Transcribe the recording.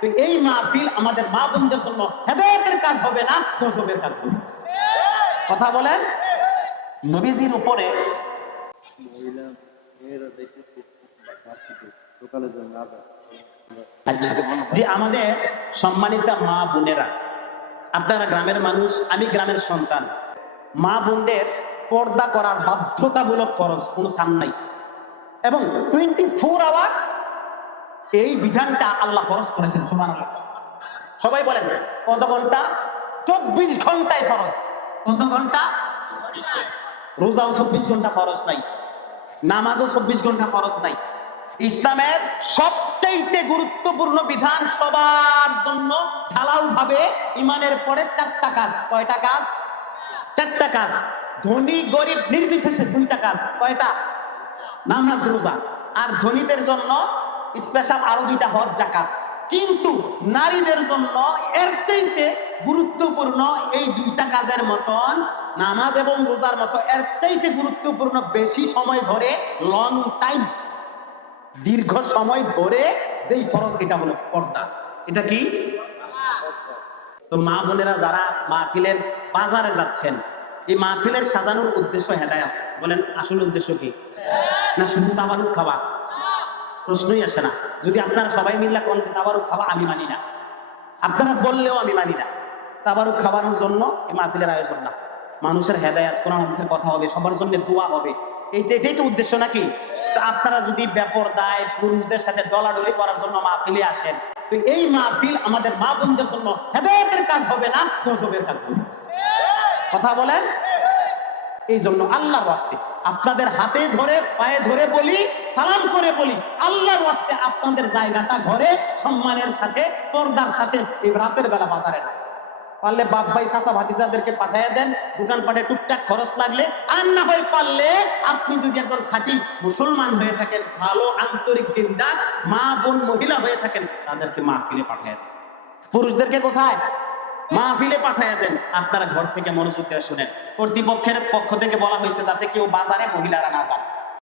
তো এই মাহফিল আমাদের মা বোনদের জন্য হেদায়তের কাজ হবে না গজবের কাজ হবে কথা বলেন? নবীজির উপরে আবার আচ্ছা যে আমাদের সম্মানিতা মা বোনেরা, আপনারা গ্রামের মানুষ, আমি গ্রামের সন্তান। মা বোনদের পর্দা করার বাধ্যতামূলক ফরজ, কোনো সান নাই। এবং টোয়েন্টি ফোর এই বিধানটা আল্লাহ ফরজ করেছেন সুমান সবাই বলেন, কত ঘণ্টা? চব্বিশ ঘন্টায় ফরজ। কত ঘণ্টা? রোজাও চব্বিশ ঘণ্টা ফরজ নাই, নামাজও চব্বিশ ঘণ্টা ফরজ নাই। ইসলামের সবচাইতে গুরুত্বপূর্ণ বিধান সবার জন্য ঢালাও ভাবে ইমানের পরে চারটা কাজ। কয়টা কাজ? চারটা কাজ। ধনী, গরিব, নির্বিশেষে দুইটা কাজ। কয়টা? নামাজ, রোজা। আর ধনীদের জন্য স্পেশাল আরও দুইটা হজ জাকাত কিন্তু নারীদের জন্য এর চাইতে গুরুত্বপূর্ণ এই দুইটা কাজের মতন নামাজ এবং রোজার মতো এর চাইতে গুরুত্বপূর্ণ বেশি সময় ধরে লং টাইম দীর্ঘ সময় ধরে যেই ফরজ এটা হলো পর্দা। এটা কি? তো মা বোনেরা যারা মাহফিলের বাজারে যাচ্ছেন, এই মাহফিলের সাজানোর উদ্দেশ্য হেদায়াত। বলেন, আসল উদ্দেশ্য কি? না শুধু তাবারুক খাওয়া? প্রশ্নই আসে না। যদি আপনারা সবাই মিল্লা কোন তাবারুক খাওয়া, আমি মানি না। আপনারা বললেও আমি মানি না। তাবারুক খাওয়ানোর জন্য এই মাহফিলের আয়োজন না। মানুষের হেদায়াত, কোরআন, হাদিসের কথা হবে, সবার জন্য দোয়া হবে। এইটা এটাই তো উদ্দেশ্য নাকি? তো আপনারা যদি বেপরদায় পুরুষদের সাথে ডলাডলি করার জন্য মাহফিলে আসেন, তো এই মাহফিল আমাদের মা বোনদের জন্য হেদায়তের কাজ হবে না কাজ হবে কথা বলেন? এই জন্য আল্লাহর ওয়াস্তে। আপনাদের হাতে ধরে, পায়ে ধরে বলি, সালাম করে বলি, আল্লাহর ওয়াস্তে আপনাদের জায়গাটা, ঘরে সম্মানের সাথে, পর্দার সাথে, এই রাতের বেলা বাজারে না। পারলে বাপ ভাই, চাচা ভাতিজাদেরকে পাঠিয়ে দেন, দোকানপাটে টুকটাক খরচ লাগলে, আর না হয় পারলে আপনি যদি একজন খাঁটি মুসলমান হয়ে থাকেন, ভালো আন্তরিক দিনদার, মা, বোন, মহিলা হয়ে থাকেন, তাদেরকে মাহফিলে পাঠিয়ে দেন। পুরুষদেরকে কোথায়? মাহফিলে পাঠাইয়া দেন। আপনারা ঘর থেকে মনোযোগ দিয়ে শুনেন। কর্তৃপক্ষের পক্ষ থেকে বলা হয়েছে যাতে কেউ বাজারে মহিলারা না যান।